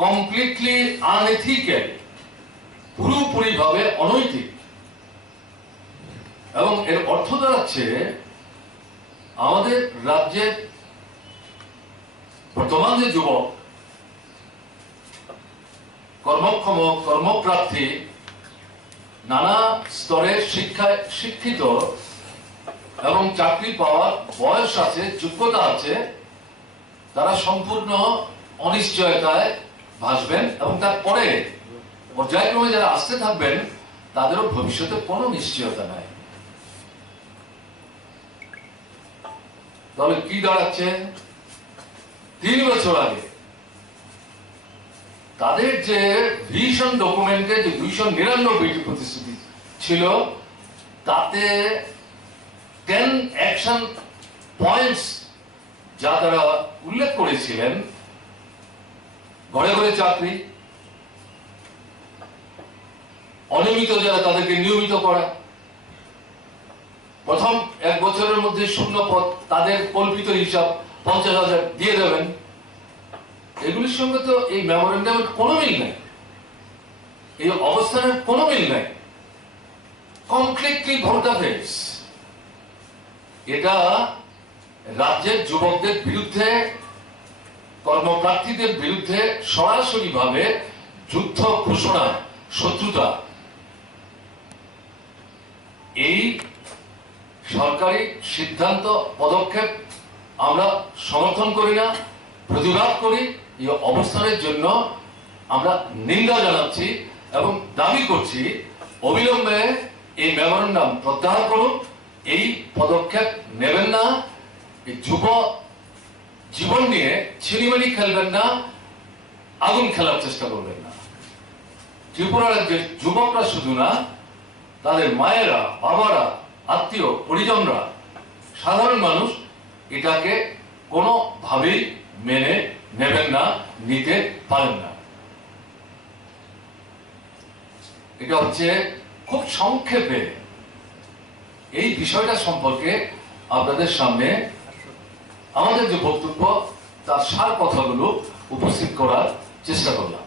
Completely unethical, পুরোপুরি ভাবে অনৈতিক। এবং এর অর্থ দাঁড়াচ্ছে আমাদের রাজ্যের বর্তমান যে যুবক, কর্মক্ষম, কর্মপ্রার্থী, নানা স্তরের শিক্ষায় শিক্ষিত এবং চাকরি পাওয়ার বয়স আছে, যোগ্যতা আছে, তারা সম্পূর্ণ অনিশ্চয়তায় ভাসবেন এবং তারপরে পর্যায়ক্রমে যারা আসতে থাকবেন তাদেরও ভবিষ্যতে কোনো নিশ্চয়তা নাই। তাহলে কি দাঁড়াচ্ছে? 3 বছর আগে তাদের যে ভিশন ডকুমেন্টে যে 299টি প্রতিশ্রুতি ছিল, তাতে 10 অ্যাকশন পয়েন্টস যা তারা উল্লেখ করেছিলেন, ঘরে ঘরে চাকরি, অনিয়মিত যারা তাদেরকে নিয়মিত করা, প্রথম 1 বছরের মধ্যে শূন্য পদ তাদের কল্পিত হিসাব 50,000 দিয়ে দেবেন, এগুলির সঙ্গে তো এই মেমোরেন্ডামের কোনো মিল নাই, এই অবস্থানের কোনো মিল নাই, কমপ্লিটলি ভোল্টাফেজ। এটা রাজ্যের যুবকদের বিরুদ্ধে, কর্মপ্রার্থীদের বিরুদ্ধে সরাসরি ভাবে যুদ্ধ ঘোষণা, শত্রুতা। এই সরকারি সিদ্ধান্ত, পদক্ষেপ আমরা সমর্থন করি না, প্রতিবাদ করি। এই অবস্থানের জন্য আমরা নিন্দা জানাচ্ছি এবং দাবি করছি অবিলম্বে এই মেমোরেন্ডাম প্রত্যাহার করুন, এই পদক্ষেপ নেবেন না, এই যুব জীবন নিয়ে ছিনিমিনি খেলবেন না, আগুন খেলার চেষ্টা করবেন না। ত্রিপুরা রাজ্যের যুবকরা শুধু না, তাদের মায়েরা, বাবারা, আত্মীয় পরিজনরা, সাধারণ মানুষ এটাকে কোনোভাবেই মেনে নেবেন না, নিতে পারেন না। এটা হচ্ছে খুব সংক্ষেপে এই বিষয়টা সম্পর্কে আপনাদের সামনে আমাদের যে বক্তব্য, তার সার কথাগুলো উপস্থিত করার চেষ্টা করলাম।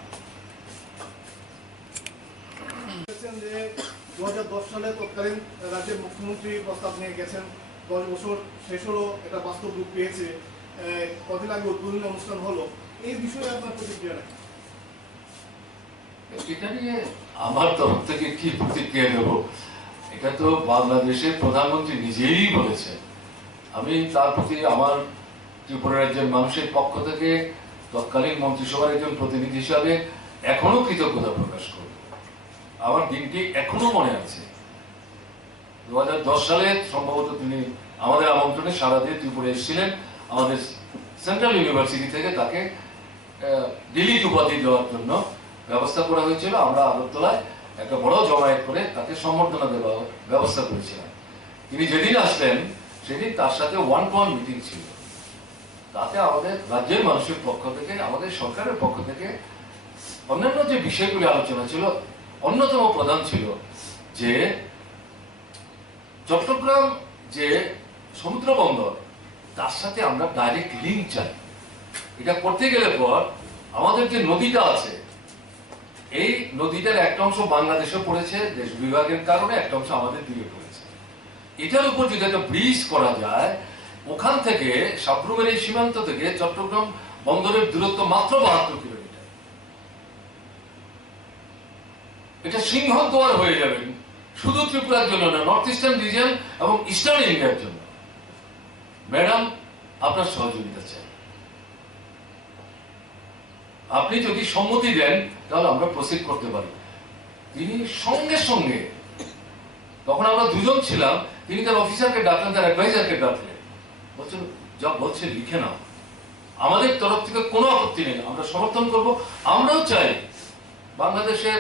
2010 সালে তৎকালীন রাজ্যের মুখ্যমন্ত্রী প্রস্তাব নিয়ে গেছেন, 10 বছর শেষ হলো, এটা বাস্তব রূপ পেয়েছে, কদিন আগে উদ্বোধনী অনুষ্ঠান হলো, এই বিষয়ে আপনার প্রতিক্রিয়া রাখেন? এটা নিয়ে আমার তরফ থেকে কি প্রতিক্রিয়া দেব? এটা তো বাংলাদেশের প্রধানমন্ত্রী নিজেই বলেছেন। আমি তার প্রতি আমার ত্রিপুরা রাজ্যের মানুষের পক্ষ থেকে তৎকালীন মন্ত্রিসভার একজন প্রতিনিধি হিসাবে এখনো কৃতজ্ঞতা প্রকাশ করব। আমার দিনটি এখনো মনে আছে। 2010 সালে সম্ভবত তিনি আমাদের আমন্ত্রণে সাড়া দিয়ে ত্রিপুরা এসেছিলেন। আমাদের সেন্ট্রাল ইউনিভার্সিটি থেকে তাকে ডিলিট উপাধি দেওয়ার জন্য ব্যবস্থা করা হয়েছিল। আমরা আগরতলায় একটা বড় জমায়েত করে তাকে সম্বর্ধনা দেওয়ার ব্যবস্থা করেছিলাম। তিনি যেদিন আসলেন সেদিন তার সাথে 1-to-1 মিটিং ছিল। তাতে আমাদের রাজ্যের মানুষের পক্ষ থেকে, আমাদের সরকারের পক্ষ থেকে অন্যান্য যে বিষয়গুলি আলোচনা ছিল, অন্যতম প্রধান ছিল যে চট্টগ্রাম যে সমুদ্র বন্দর, তার সাথে আমরা ডাইরেক্ট লিঙ্ক চাই। এটা করতে গেলে পর আমাদের যে নদীটা আছে, এই নদীটার একটা অংশ বাংলাদেশে পড়েছে দেশ বিভাগের কারণে, একটা অংশ আমাদের দিকে পড়েছে। এটার উপর যদি একটা ব্রিজ করা যায়, ওখান থেকে সাবরুমের এই সীমান্ত থেকে চট্টগ্রাম বন্দরের দূরত্ব মাত্র 72 কিলোমিটার। এটা সিংহদ্বার হয়ে যাবে শুধু ত্রিপুরার জন্য না, নর্থ ইস্টার্ন রিজিয়ন এবং ইস্টার্ন ইন্ডিয়ার জন্য। ম্যাডাম, আপনার সহযোগিতা চাই। আপনি যদি সম্মতি দেন তাহলে আমরা প্রসিড করতে পারি। তিনি সঙ্গে সঙ্গে, তখন আমরা দুজন ছিলাম, তিনি তার অফিসারকে ডাকলেন, তার অ্যাডভাইজারকে ডাকলেন, বলছেন যা বলছে লিখে নাও, আমাদের তরফ থেকে কোনো আপত্তি নেই, আমরা সমর্থন করব। আমরাও চাই বাংলাদেশের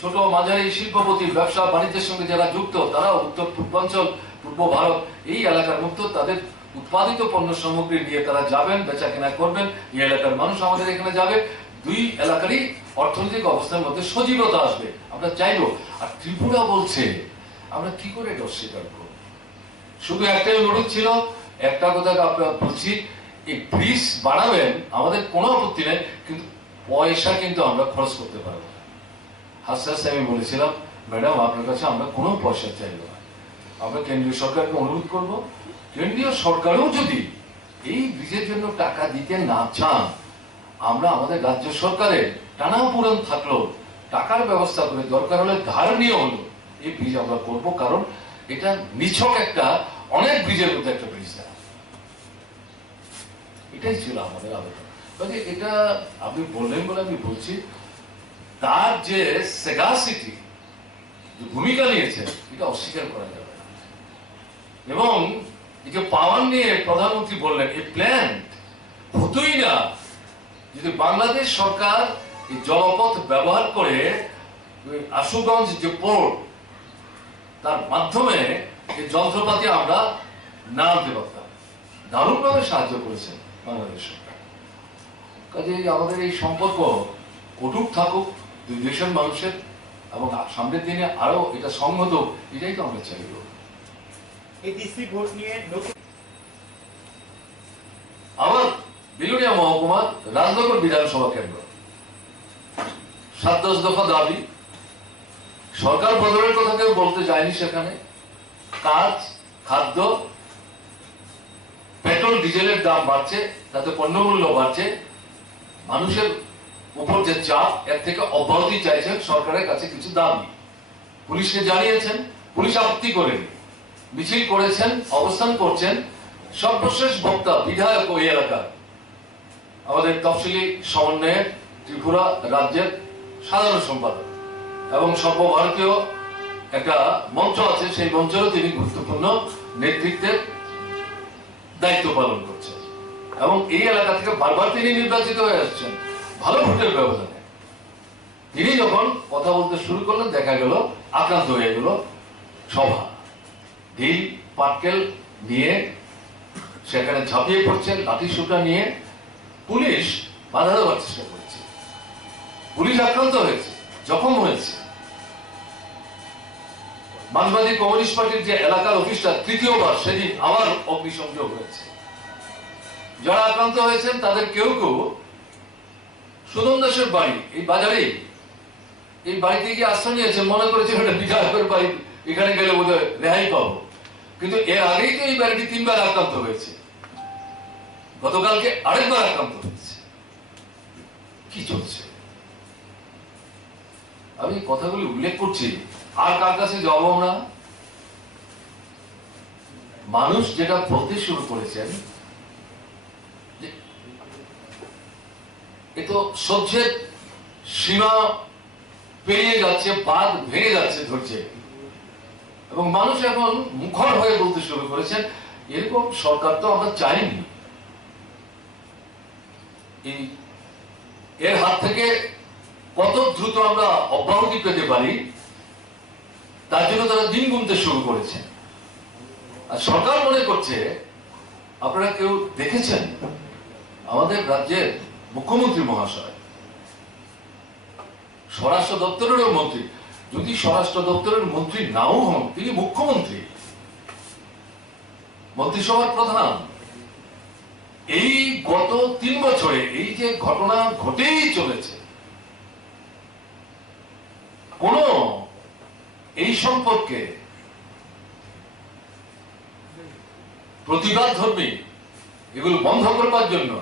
ছোট মাঝারি শিল্পপতি, ব্যবসা বাণিজ্যের সঙ্গে যারা যুক্ত, তারা উত্তর পূর্বাঞ্চল, পূর্ব ভারত এই এলাকার মুক্ত, তাদের উৎপাদিত পণ্য সামগ্রী নিয়ে তারা যাবেন, বেচা কেনা করবেন, এই এলাকার মানুষ আমাদের এখানে যাবে, দুই এলাকারই অর্থনৈতিক অবস্থার মধ্যে সজীবতা আসবে, আমরা চাইব। আর ত্রিপুরা বলছে, আমরা কি করে এটা অস্বীকার করব? শুধু একটাই অনুরোধ ছিল, একটা কথা আপনারা বলছি, এই ব্রিজ বাড়াবেন, আমাদের কোনো আপত্তি নেই, কিন্তু পয়সা কিন্তু আমরা খরচ করতে পারবো না। আস্তে আস্তে আমি বলেছিলাম, ম্যাডাম আপনার কাছে আমরা কোনো পয়সা চাইব না, আমরা কেন্দ্রীয় সরকারকে অনুরোধ করব, কেন্দ্রীয় সরকারও যদি এই ব্রিজের জন্য টাকা দিতে না চান, আমরা আমাদের রাজ্য সরকারের টানাপোড়েন থাকলো টাকার ব্যবস্থা করে, দরকার হলে ধার নিয়ে হলো এই ব্রিজ আমরা করবো, কারণ এটা নিছক একটা অনেক ব্রিজের মধ্যে একটা ব্রিজ না। এটাই ছিল আমাদের আবেদন। কাজে এটা আপনি বললেন বলে আমি বলছি, তার যে সেগাসিটি, যে ভূমিকা নিয়েছে, এটা অস্বীকার করা যাবে না। এবং এই যে পাওয়ার নিয়ে প্রধানমন্ত্রী বললেন, এই প্ল্যান হতোই না যদি বাংলাদেশ সরকার এই জলপথ ব্যবহার করে আশুগঞ্জ যে পোর্ট, তার মাধ্যমে এই যন্ত্রপাতি আমরা না আনতে পারতাম। দারুণভাবে সাহায্য করেছেন বাংলাদেশ সরকার। কাজে আমাদের এই সম্পর্ক অটুট থাকুক দুই দেশের মানুষের, এবং সামনের দিনে আরো এটা সংহত, এটাই তো আমরা চাইব। এই ডিসি ভোট নিয়ে আমার বিলুনিয়া মহকুমার রাজনগর বিধানসভা কেন্দ্র 7-10 দফা দাবি, সরকার বদলের কথা কেউ বলতে যায়নি সেখানে। কাজ, খাদ্য, পেট্রোল ডিজেলের দাম বাড়ছে, তাতে পণ্যমূল্য বাড়ছে, মানুষের উপর যে চাপ, এর থেকে অব্যাহতি চাইছেন, সরকারের কাছে কিছু দাবি পুলিশকে জানিয়েছেন, পুলিশ আপত্তি করেন, মিছিল করেছেন, অবস্থান করছেন। সর্বশেষ বক্তা বিধায়ক ওই এলাকার আমাদের তফসিলি সমন্বয়ের ত্রিপুরা রাজ্যের সাধারণ সম্পাদক, এবং সর্বভারতীয় একটা মঞ্চ আছে, সেই মঞ্চেরও তিনি গুরুত্বপূর্ণ নেতৃত্বের দায়িত্ব পালন করছেন, এবং এই এলাকা থেকে বারবার তিনি নির্বাচিত হয়ে আসছেন ভালো ভোটের ব্যবধানে। তিনি যখন কথা বলতে শুরু করলেন, দেখা গেল আক্রান্ত হয়ে গেল সভা। ঢিল পাটকেল নিয়ে সেখানে ঝাঁপিয়ে পড়ছেন, লাঠি সুটা নিয়ে। পুলিশ বাধা দেওয়ার চেষ্টা করছে, পুলিশ আক্রান্ত হয়েছে, জখম হয়েছে। মার্ক্সবাদী কমিউনিস্ট পার্টির যে এলাকার অফিসটা তৃতীয়বার সেদিন আবার অগ্নিসংযোগ হয়েছে। যারা আক্রান্ত হয়েছেন তাদের কেউ কেউ সুদন দাসের বাড়ি, এই বাজারেই, এই বাড়িতে গিয়ে আশ্রয় নিয়েছেন, মনে করেছেন এটা বিধায়কের বাড়ি, এখানে গেলে বোধহয় রেহাই পাবো। কিন্তু এর আগেই তো এই বাড়িটি 3 বার আক্রান্ত হয়েছে, গতকালকে আরেকবার আক্রান্ত হয়েছে। কি চলছে? আমি কথাগুলি উল্লেখ করছি, আর কার কাছে যাব আমরা? মানুষ যেটা বলতে শুরু করেছেন, এ তো সহ্যের সীমা পেরিয়ে যাচ্ছে, বাঁধ ভেঙে যাচ্ছে ধৈর্যে, এবং মানুষ এখন মুখর হয়ে বলতে শুরু করেছেন, এরকম সরকার তো আমরা চাইনি। এর হাত থেকে কত দ্রুত আমরা অব্যাহতি পেতে পারি, তার জন্য তারা দিন গুনতে শুরু করেছে। আর সরকার মনে করছে, আপনারা কেউ দেখেছেন আমাদের রাজ্যের মুখ্যমন্ত্রী মহাশয়, স্বরাষ্ট্র দপ্তরেরও মন্ত্রী, যদি স্বরাষ্ট্র দপ্তরের মন্ত্রী নাও হন, তিনি মুখ্যমন্ত্রী, মন্ত্রিসভার প্রধান। এই গত 3 বছরে এই যে ঘটনা ঘটেই চলেছে, কোন এই সম্পর্কে প্রতিবাদ ধর্মী এগুলো বন্ধ করবার জন্য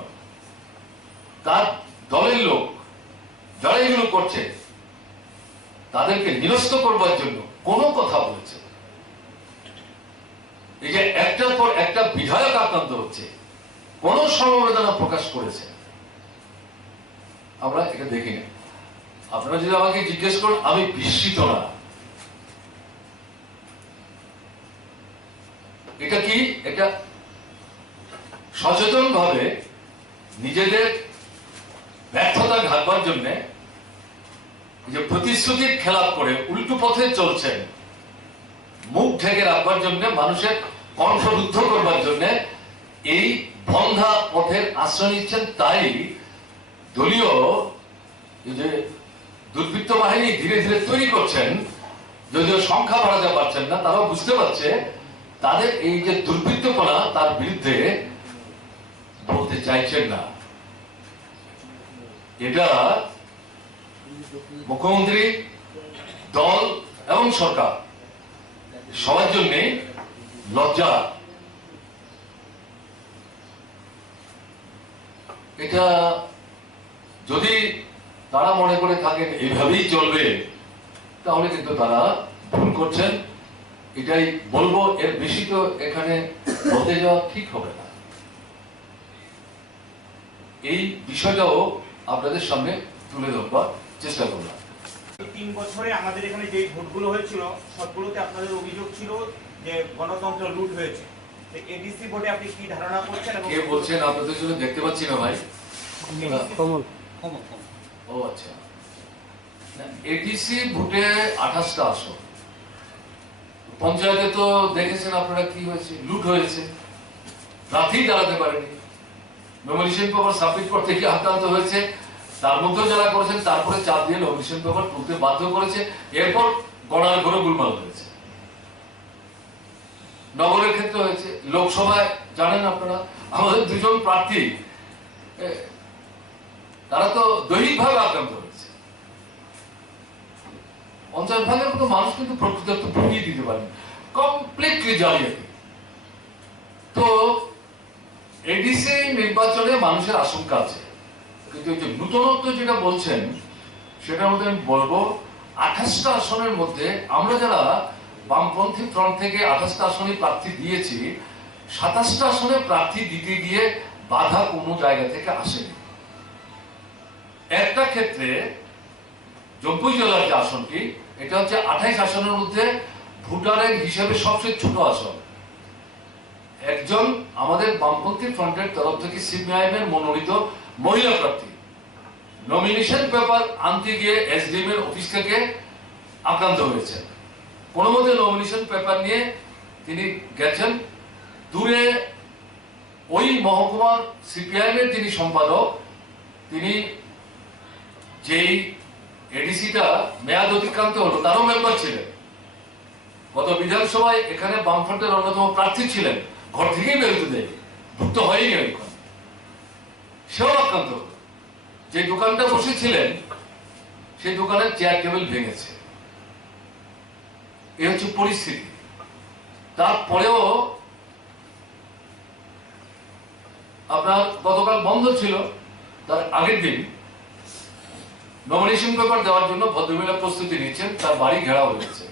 তার দলের লোক যারা এগুলো করছে তাদেরকে নিরস্ত করবার জন্য কোন কথা বলেছে? এই যে একটার পর একটা বিধায়ক আক্রান্ত হচ্ছে, কোন সমবেদনা প্রকাশ করেছে? আমরা এটা দেখি না। আপনারা যদি আমাকে জিজ্ঞেস করেন, আমি বিস্মিত না। এটা কি? এটা সচেতন ভাবে নিজেদের ব্যর্থতা ঢাকবার জন্য, যে প্রতিশ্রুতির খেলাপ করে উল্টো পথে চলছেন, মুখ ঢেকে রাখবার জন্য, মানুষের কণ্ঠরুদ্ধ করবার জন্য এই বন্ধা পথের আশ্রয় নিচ্ছেন। তাই দলীয় যে দুর্বৃত্ত বাহিনী ধীরে ধীরে তৈরি করছেন, যদিও সংখ্যা বাড়াতে পারছেন না, তারাও বুঝতে পারছে তাদের এই যে দুর্বৃত্তপনা, তার বিরুদ্ধে বলতে চাইছেন না। এটা মুখ্যমন্ত্রী, দল এবং সরকার সবার জন্য লজ্জা। এটা যদি তারা মনে করে থাকেন এইভাবেই চলবে, তাহলে কিন্তু তারা ভুল করছেন। এটাই বলবো, এর বেশি তো এখানে বলতে যাওয়া ঠিক হবে না। এই বিষয়টাও আপনাদের সামনে তুলে ধরবার চেষ্টা করলাম। 3 বছরে আমাদের এখানে যে ভোটগুলো হয়েছিল সবগুলোতে আপনাদের অভিযোগ ছিল যে গণতন্ত্র লুট হয়েছে। এডিসি ভোটে আপনি কি ধারণা করছেন? এবং কে বলছেন? আপনাদের জন্য দেখতে পাচ্ছি না ভাই। কমল ও আচ্ছা, এডিসি ভোটে 28টা আসন। পঞ্চায়েতে তো দেখেছেন আপনারা কি হয়েছে, লুট হয়েছে, প্রার্থী দাঁড়াতে পারেনি, নমিনেশন পেপার সাবমিট করতে গিয়ে আক্রান্ত হয়েছে, তার মধ্যেও যারা করেছেন তারপরে চাপ দিয়ে নমিনেশন পেপার তুলতে বাধ্য করেছে, এরপর গণার ঘরে গোলমাল হয়েছে। নগরের ক্ষেত্রে হয়েছে, লোকসভায় জানেন আপনারা আমাদের দুজন প্রার্থী তারা তো দৈহিকভাবে আক্রান্ত হয়েছে। 50 ভাগের মতো মানুষ কিন্তু প্রকৃত ভুগিয়ে দিতে পারেন, কমপ্লিটলি জালিয়াতি। তো এডিসি নির্বাচনে মানুষের আশঙ্কা আছে, কিন্তু যে নূতনত্ব যেটা বলছেন সেটার মধ্যে আমি বলবো 28টা আসনের মধ্যে আমরা যারা বামপন্থী ফ্রন্ট থেকে 28টা আসনে প্রার্থী দিয়েছি, 27টা আসনে প্রার্থী দিতে গিয়ে বাধা কোনো জায়গা থেকে আসেনি। একটা ক্ষেত্রে জম্পুই জেলার যে আসনটি, এটা হচ্ছে 28 আসনের মধ্যে ভোটারের হিসেবে সবচেয়ে ছোট আসন। একজন আমাদের বামপন্থী ফ্রন্টের তরফ থেকে সিপিআইএম এর মনোনীত মহিলা প্রার্থী নমিনেশন পেপার আনতে গিয়ে এসডিএম এর অফিস থেকে আক্রান্ত হয়েছে। কোনো মতে নমিনেশন পেপার নিয়ে তিনি গেছেন, দূরে ওই মহকুমার সিপিআইএম এর যিনি সম্পাদক, তিনি যেই এডিসিটা মেয়াদ অতিক্রান্ত হলো তারও মেম্বার ছিলেন, গত বিধানসভায় এখানে বামফ্রন্টের অন্যতম প্রার্থী ছিলেন, ঘর থেকেই বেরোতে দেয়, ভুক্ত হয়নি ওইখানে, সেও আক্রান্ত হলো। যে দোকানটা বসেছিলেন সেই দোকানের চেয়ার টেবিল ভেঙেছে। এই হচ্ছে পরিস্থিতি। তারপরেও আপনার গতকাল বন্ধ ছিল, তার আগের দিন নমিনেশন পেপার দেওয়ার জন্য ভদ্রমহিলা প্রস্তুতি নিচ্ছেন, তার বাড়ি ঘেরাও হয়েছে,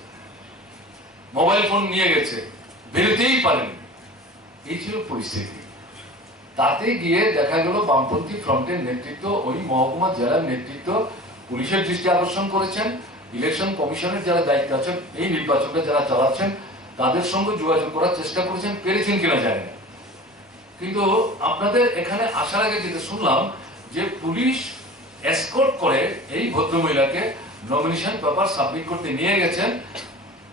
মোবাইল ফোন নিয়ে গেছে, বেরোতেই পারেনি। এই ছিল পরিস্থিতি। তাতে গিয়ে দেখা গেল বামপন্থী ফ্রন্টের নেতৃত্ব, ওই মহকুমা জেলার নেতৃত্ব পুলিশের দৃষ্টি আকর্ষণ করেছেন, ইলেকশন কমিশনের যারা দায়িত্ব আছেন, এই নির্বাচনটা যারা চালাচ্ছেন তাদের সঙ্গে যোগাযোগ করার চেষ্টা করেছেন, পেরেছেন কিনা জানি না। কিন্তু আপনাদের এখানে আসার আগে যেটা শুনলাম যে পুলিশ এসকর্ট করে এই ভদ্রমহিলাকে নমিনেশন পেপার সাবমিট করতে নিয়ে গেছেন।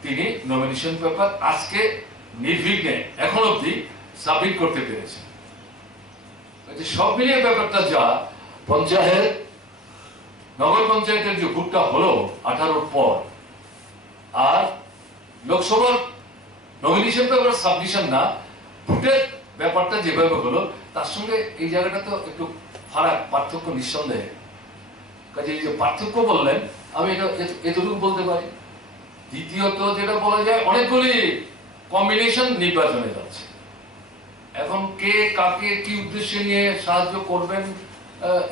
তিনি নমিনেশন পেপার আজকে নির্বিঘ্নে এখন অব্দি সাবমিট করতে পেরেছেন। সব মিলিয়ে ব্যাপারটা যা, পঞ্চায়েত নগর পঞ্চায়েতের যে ভোটটা হলো 18 পর, আর লোকসভার নমিনেশন পেপার সাবমিশন না, ভোটের ব্যাপারটা যেভাবে হলো তার সঙ্গে এই জায়গাটা তো একটু ফারাক, পার্থক্য নিঃসন্দেহে। কাজে এই যে পার্থক্য বললেন, আমি এটা এতটুকু বলতে পারি। দ্বিতীয়ত যেটা বলা যায়, অনেকগুলি কম্বিনেশন নির্বাচনে যাচ্ছে। এখন কে কাকে কি উদ্দেশ্যে নিয়ে সাহায্য করবেন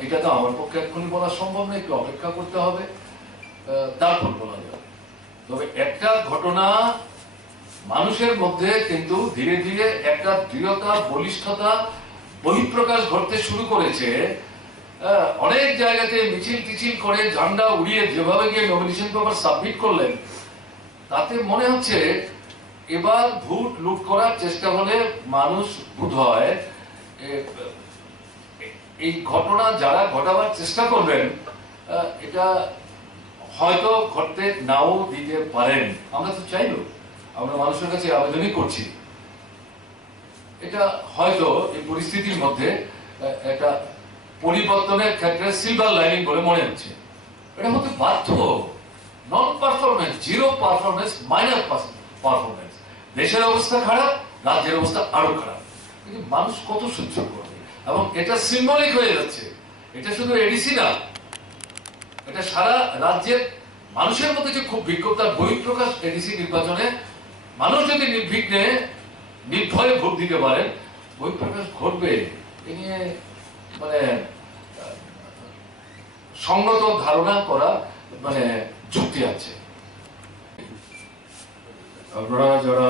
এটা তো আমার পক্ষে এক্ষুনি বলা সম্ভব না, একটু অপেক্ষা করতে হবে, তারপর বলা যাবে। তবে একটা ঘটনা মানুষের মধ্যে কিন্তু ধীরে ধীরে একটা দৃঢ়তা, বলিষ্ঠতা বহিঃপ্রকাশ ঘটতে শুরু করেছে। অনেক জায়গাতে মিছিল টিছিল করে ঝান্ডা উড়িয়ে যেভাবে গিয়ে নমিনেশন পেপার সাবমিট করলেন, তাতে মনে হচ্ছে এবার ভোট লুট করার চেষ্টা হলে মানুষ বোধ হয় এই ঘটনা যারা ঘটাবার চেষ্টা করবেন এটা হয়তো ঘটতে নাও দিতে পারেন। আমরা তো চাইব, আমরা মানুষের কাছে আবেদনই করছি, এটা হয়তো এই পরিস্থিতির মধ্যে একটা পরিবর্তনের ক্ষেত্রে সিলভার লাইনিং বলে মনে হচ্ছে। এটা হতে বাধ্য। Non performance, zero performance, minor performance. দেশের অবস্থা খারাপ, রাজ্যের অবস্থা আরো খারাপ, কিন্তু মানুষ কত সহ্য করবে? এবং এটা সিম্বলিক হয়ে যাচ্ছে। এটা শুধু এডিসি না, এটা সারা রাজ্যের মানুষের মধ্যে যে খুব বিক্ষোভ, তার বহিঃপ্রকাশ এডিসি নির্বাচনে মানুষ যদি নির্বিঘ্নে নির্ভয়ে ভোট দিতে পারেন, বহিঃপ্রকাশ ঘটবে। এ নিয়ে মানে সঙ্গত ধারণা করা মানে যুক্তি আছে। আপনারা যারা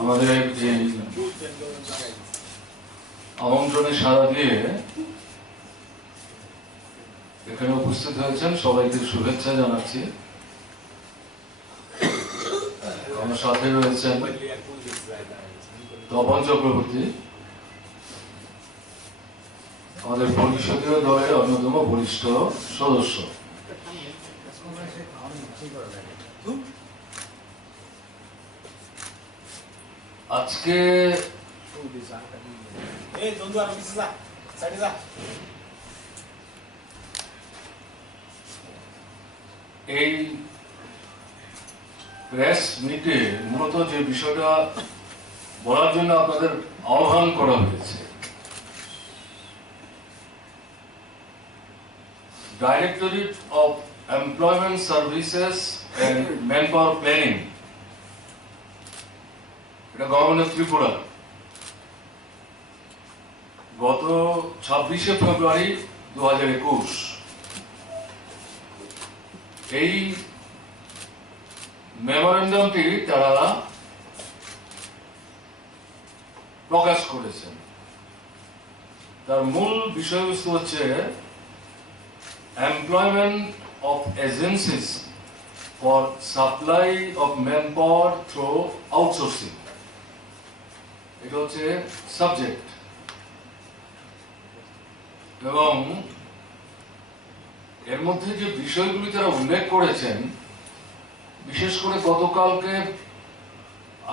আমাদের এই আমন্ত্রণে সাড়া দিয়ে এখানে উপস্থিত হয়েছেন, সবাইকে শুভেচ্ছা জানাচ্ছি। আমার সাথে রয়েছেন তপন চক্রবর্তী, আমাদের পরিষদীয় দলের অন্যতম বরিষ্ঠ সদস্য। আজকে এই প্রেস মিটে মূলত যে বিষয়টা বলার জন্য আপনাদের আহ্বান করা হয়েছে, Directorate of Employment Services and Manpower Planning, এটা গভর্নমেন্ট অফ ত্রিপুরা গত 26শে ফেব্রুয়ারি 2021 এই মেমোরেন্ডামটি তারা প্রকাশ করেছেন। তার মূল বিষয়বস্তু হচ্ছে employment of agencies for supply of man power through outsourcing, এটা হচ্ছে সাবজেক্ট। এবং এর মধ্যে যে বিষয়গুলি তারা উল্লেখ করেছেন, বিশেষ করে গতকালকে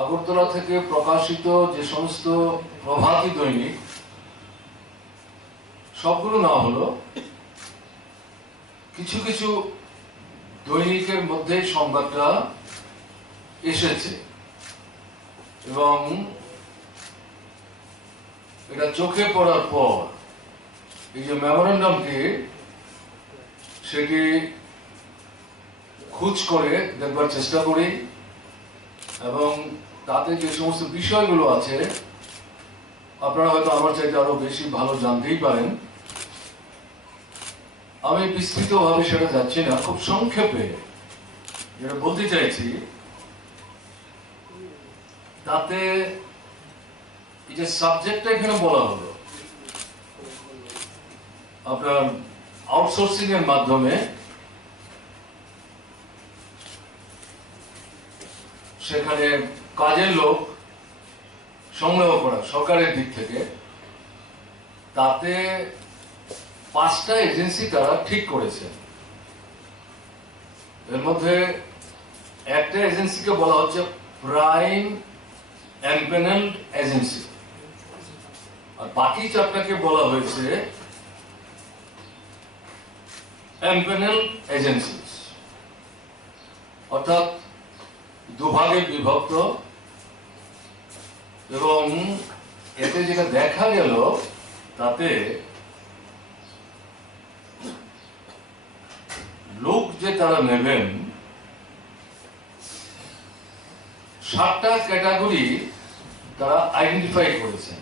আগরতলা থেকে প্রকাশিত যে সমস্ত প্রভাতী দৈনিক, সবগুলো না হলো কিছু কিছু দৈনিকের মধ্যে সংবাদটা এসেছে, এবং এটা চোখে পড়ার পর এই যে মেমোরেন্ডামটি, সেটি খোঁজ করে দেখবার চেষ্টা করি, এবং তাতে যে সমস্ত বিষয়গুলো আছে আপনারা হয়তো আমার চাইতে আরো বেশি ভালো জানতেই পারেন। আমি বিস্তৃতভাবে সেটা যাচ্ছি না, খুব সংক্ষেপে যেটা বলতে চাইছি, তাতে এই যে সাবজেক্টটা এখানে বলা হলো, আপনার আউটসোর্সিং এর মাধ্যমে সেখানে কাজের লোক সংগ্রহ করা সরকারের দিক থেকে, তাতে 5টা এজেন্সি তারা ঠিক করেছে। এর মধ্যে একটা এজেন্সিকে বলা হচ্ছে প্রাইম এমপ্যানেলড এজেন্সি, আর বাকি 4টাকে বলা হয়েছে এমপ্যানেলড এজেন্সিস, অর্থাৎ দুভাগে বিভক্ত। এবং এতে যেটা দেখা গেল, তাতে লোক যে তারা নেবেন 7টা ক্যাটাগরি তারা আইডেন্টিফাই করেছেন।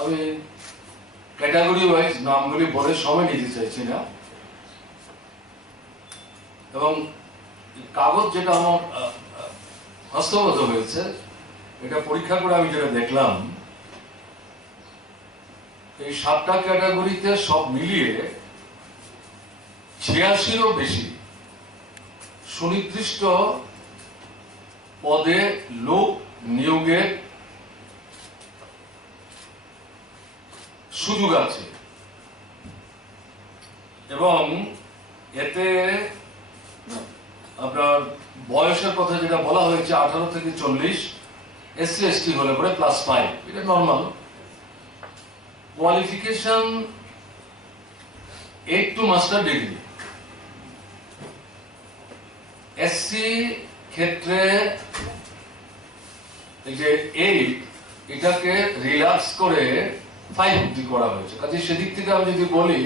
আমি ক্যাটাগরি ওয়াইজ নামগুলি বলে সময় নিতে চাইছি না, এবং কাগজ যেটা আমার হস্তগত হয়েছে, এটা পরীক্ষা করে আমি যেটা দেখলাম, এই 7টা ক্যাটাগরিতে সব মিলিয়ে 86-এরও বেশি সুনির্দিষ্ট পদে লোক নিয়োগের সুযোগ আছে। এবং এতে আপনার বয়সের কথা যেটা বলা হয়েছে 18 থেকে 40, SC ST হলে পরে +5, এটা normal. Qualification 8 to master degree. SC ক্ষেত্রে এই যে 8, এটাকে রিল্যাক্স করে 5 অব্দি করা হয়েছে। কাজে সেদিক থেকে আমি যদি বলি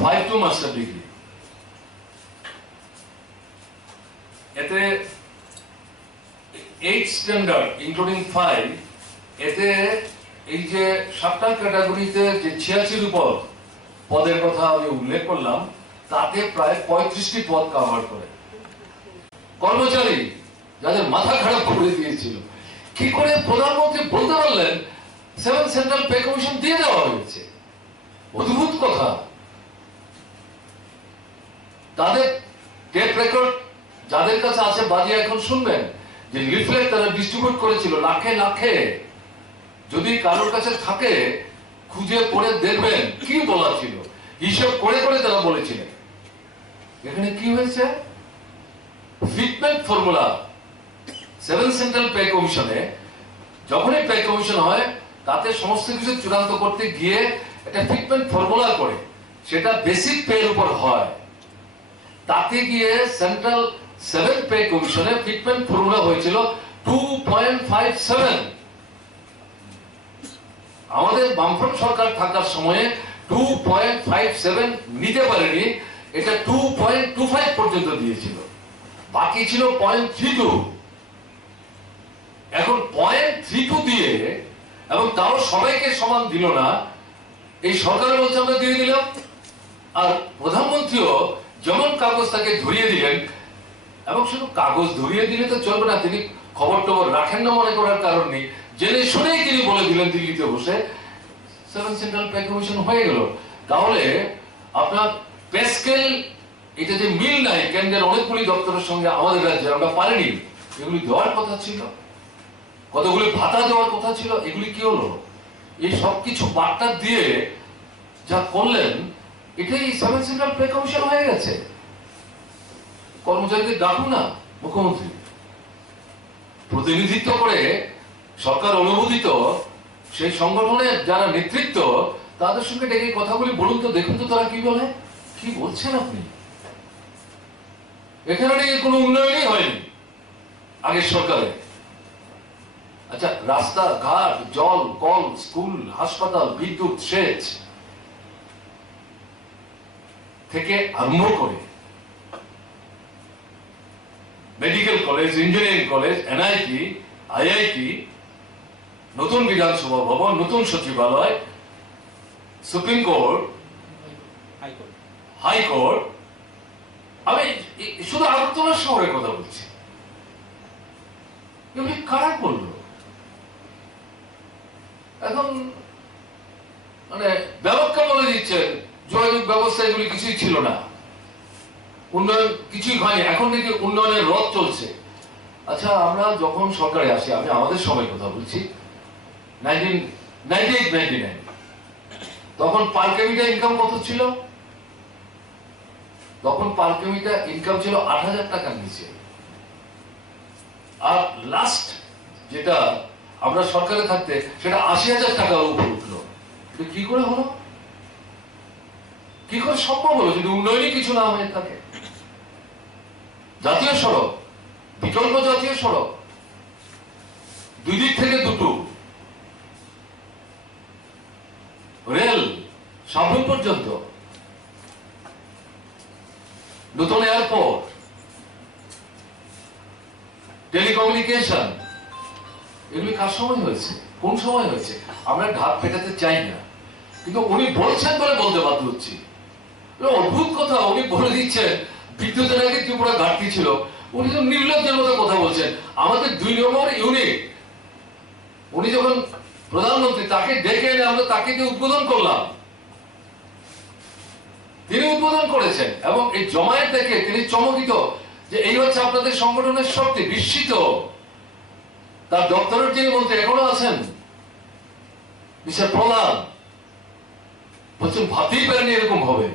5 to মাস্টার ডিগ্রি, এতে 8 স্ট্যান্ডার্ড ইনক্লুডিং 5, এতে এই যে 7টা ক্যাটাগরিতে যে 86 পদের কথা আমি উল্লেখ করলাম, তাতে প্রায় 35টি পদ কভার করে। কর্মচারী যাদের মাথা খারাপ করে দিয়েছিল, কি করে প্রধানমন্ত্রী বলতে পারলেন 7 সেন্ট্রাল পে কমিশন দিয়ে দেওয়া হয়েছে? অদ্ভুত কথা। তাদের টেপ রেকর্ড যাদের কাছে আছে বাজিয়ে এখন শুনবেন, যে লিফলেট তারা ডিস্ট্রিবিউট করেছিল লাখে লাখে। যদি কারোর কাছে থাকে খুঁজে পড়ে দেখবেন কি বলা ছিল, হিসাব করে করে তারা বলেছিলেন। এখানে কি হয়েছে? ফিটমেন্ট ফর্মুলা 7 সেন্ট্রাল পে কমিশনে, যখনই পে কমিশন হয় তাতে সমস্ত কিছু চূড়ান্ত করতে গিয়ে একটা ফিটমেন্ট ফর্মুলা করে, সেটা বেসিক পে এর উপর হয়। তাতে গিয়ে সেন্ট্রাল 7 পে কমিশনে ফিটমেন্ট ফর্মুলা হয়েছিল 2.57। আমাদের বামফ্রন্ট সরকার থাকার সময়ে 2.57 নিতে পারেনি, এটা 2.25 পর্যন্ত দিয়েছিল, বাকি ছিল 0.32। এখন 0.32 দিয়ে, এবং তাও সবাইকে সমান দিল না, এই সরকার বলছে আমরা দিয়ে দিলাম। আর প্রধানমন্ত্রীও যেমন কাগজ তাকে ধরিয়ে দিলেন, এবং শুধু কাগজ ধরিয়ে দিলে তো চলবে না, তিনি খবর টবর রাখেন না মনে করার কারণ নেই, জেনে শুনেই তিনি বলে দিলেন দিল্লিতে বসে 7 সেন্ট্রাল পে কমিশন হয়ে গেল। তাহলে আপনার পে স্কেল, এটা যে মিল নাই কেন্দ্রের অনেকগুলি দপ্তরের সঙ্গে আমাদের রাজ্যে, আমরা পারিনি, এগুলি দেওয়ার কথা ছিল, কতগুলি ভাতা দেওয়ার কথা ছিল, এগুলি কি হলো? এই সব কিছু বার্তা দিয়ে যা করলেন, এটাই 7 সেন্ট্রাল পে কমিশন হয়ে গেছে। কর্মচারীদের ডাকুন না মুখ্যমন্ত্রী, প্রতিনিধিত্ব করে সরকার অনুমোদিত সেই সংগঠনের যারা নেতৃত্ব, তাদের সঙ্গে ডেকে কথাগুলি বলুন তো, দেখুন তো তারা কি বলে। কি বলছেন আপনি? এখানে কোনো উন্নয়নই হয়নি আগের সরকারে। আচ্ছা, রাস্তা ঘাট, জল, কল, স্কুল, হাসপাতাল, বিদ্যুৎ, সেচ থেকে আরম্ভ করে medical college, engineering college, NIT, IIT, নতুন বিধানসভা ভবন, নতুন সচিবালয়, সুপ্রিম কোর্ট, হাইকোর্ট, আমি শুধু আগরতলা শহরের কথা বলছি, এগুলি কারা করলো? এখন মানে ব্যবস্থা বলে দিচ্ছেন যোগাযোগ ব্যবস্থা এগুলি কিছুই ছিল না, উন্নয়ন কিছুই হয়নি, এখন নাকি উন্নয়নের রথ চলছে। আচ্ছা, আমরা যখন সরকারে আসি, আমি আমাদের সময় কথা বলছি, 1998-99, তখন পার ক্যাপিটা ইনকাম কত ছিল? তখন পার ক্যাপিটা ইনকাম ছিল 8,000 টাকার নিচে। আর লাস্ট যেটা আমরা সরকারে থাকতে, সেটা 80,000 টাকার উপর উঠলো। কি করে হলো? কি করে সম্ভব হলো যদি উন্নয়নই কিছু না হয়ে থাকে? জাতীয় সড়ক, বিকল্প জাতীয় সড়ক, দুই দিক থেকে দুটো, রেল সাবরুম পর্যন্ত, নতুন এয়ারপোর্ট, টেলিকমিউনিকেশন, এগুলি কার সময় হয়েছে? কোন সময় হয়েছে? আমরা ঢাক পেটাতে চাই না, কিন্তু উনি বলছেন বলে বলতে বাধ্য হচ্ছি। অদ্ভুত কথা, উনি বলে দিচ্ছেন বিদ্যুতের আগে ত্রিপুরা ঘাটতি ছিল, উনি তো নির্লজ্জের মতো কথা বলছেন। আমাদের 2 নম্বর ইউনিট, উনি যখন প্রধানমন্ত্রী, তাকে ডেকে এনে আমরা তাকে দিয়ে উদ্বোধন করলাম, তিনি উদ্বোধন করেছেন, এবং এই জমায়েত দেখে তিনি চমকিত যে এই হচ্ছে আপনাদের সংগঠনের শক্তি, বিস্মিত। তার দপ্তরের যিনি মন্ত্রী এখনো আছেন, মিস্টার প্রধান, বলছেন ভাবতেই পারেনি এরকম হবে।